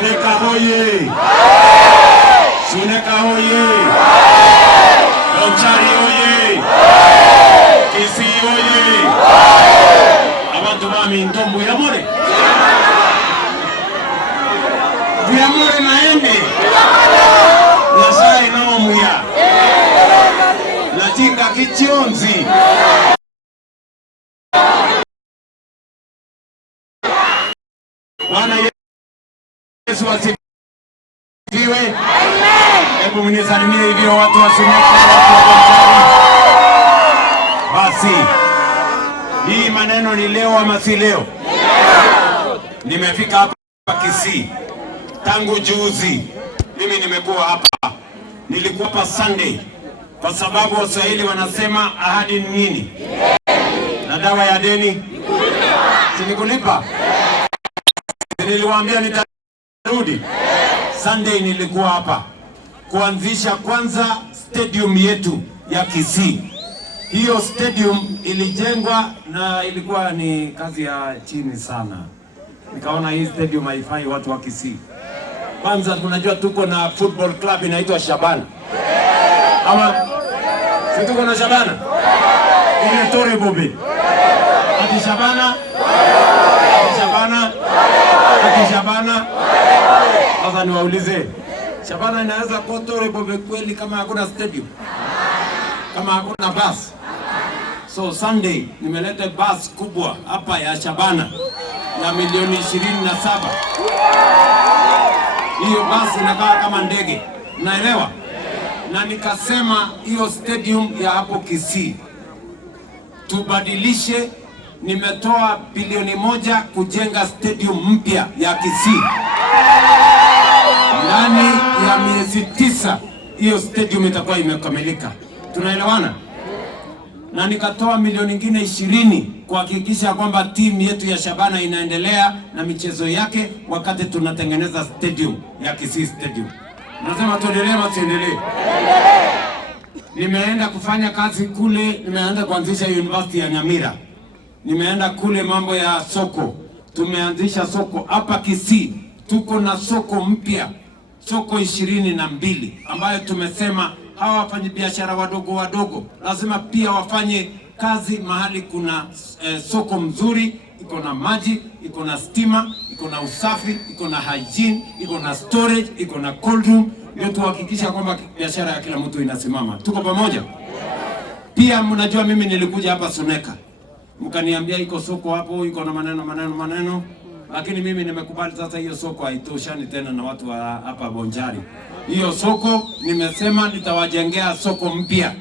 Suneka hoye! Suneka hoye! Bonchari hoye! Kisii hoye! Abantu bami ntombo ya more! Ya more maembe! Nasai na omuya! Nachinga kichionzi! Bwana Yesu asifiwe. Amen. Hebu mnisalimie hivyo watu wa Suneka, watu wa Bonchari. Basi hii maneno ni leo ama si leo? Nimefika hapa Kisii tangu juzi. Mimi nimekuwa hapa, nilikuwa hapa Sunday kwa sababu Waswahili wanasema ahadi ni nini? Na dawa ya deni si ni kulipa. Niliwaambia nitarudi. Sunday nilikuwa hapa kuanzisha kwanza stadium yetu ya Kisii. Hiyo stadium ilijengwa na ilikuwa ni kazi ya chini sana. Nikaona hii stadium haifai watu wa Kisii. Kwanza tunajua tuko na football club inaitwa Shabana. Ama si tuko na Shabana? Ile Tore Bobe. Ati Shabana? Shabana? Ati Shabana? Sasa niwaulize, Shabana inaweza kuwa Tore Bobe kweli kama hakuna stadium? Kama hakuna bus? So Sunday nimeleta bus kubwa hapa ya Shabana ya milioni 27. Hiyo bus inakaa kama ndege. Unaelewa? Na nikasema hiyo stadium ya hapo Kisii tubadilishe. Nimetoa bilioni 1 kujenga stadium mpya ya Kisii. Ndani ya miezi 9 hiyo stadium itakuwa imekamilika. Tunaelewana? Na nikatoa milioni nyingine 20 kuhakikisha kwamba timu yetu ya Shabana inaendelea na michezo yake wakati tunatengeneza stadium ya Kisii Stadium. Nasema tuendelee ama tuendelee? Nimeenda kufanya kazi kule, nimeanza kuanzisha University ya Nyamira. Nimeenda kule mambo ya soko. Tumeanzisha soko hapa Kisii. Tuko na soko mpya, soko 22 ambayo tumesema hawa wafanyabiashara wadogo wadogo lazima pia wafanye kazi mahali kuna soko mzuri, iko na maji, iko na stima, iko na usafi, iko na hygiene, iko na storage, iko na cold room. Ndio tuhakikisha kwamba biashara ya kila mtu inasimama. Tuko pamoja? Pia mnajua mimi nilikuja hapa Suneka. Mkaniambia iko soko hapo, iko na maneno. Lakini mimi nimekubali sasa hiyo soko haitoshani tena na watu wa hapa Bonchari. Hiyo soko nimesema nitawajengea soko mpya.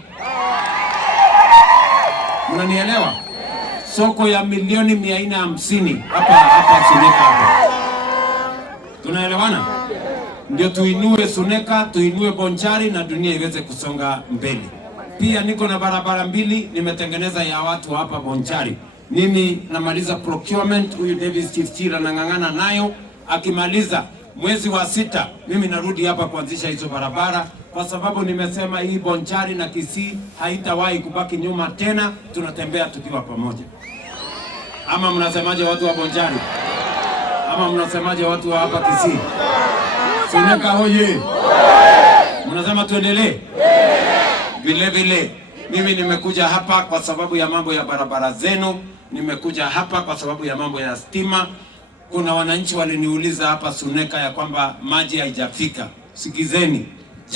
Mnanielewa? Soko ya milioni 450 hapa Suneka hapa. Tunaelewana? Ndio tuinue Suneka, tuinue Bonchari na dunia iweze kusonga mbele. Pia niko na barabara 2 nimetengeneza ya watu hapa Bonchari. Mimi namaliza procurement, huyu Davis Chifchira nang'ang'ana nayo. Akimaliza mwezi wa 6 mimi narudi hapa kuanzisha hizo barabara, kwa sababu nimesema hii Bonchari na Kisii haitawahi kubaki nyuma tena, tunatembea tukiwa pamoja. Ama mnasemaje watu wa Bonchari? Ama mnasemaje watu wa hapa Kisii? Suneka hoye! Mnasema tuendelee? Vile mimi nimekuja hapa kwa sababu ya mambo ya barabara zenu. Nimekuja hapa kwa sababu ya mambo ya stima. Kuna wananchi waliniuliza hapa Suneka ya kwamba maji haijafika. Sikizeni,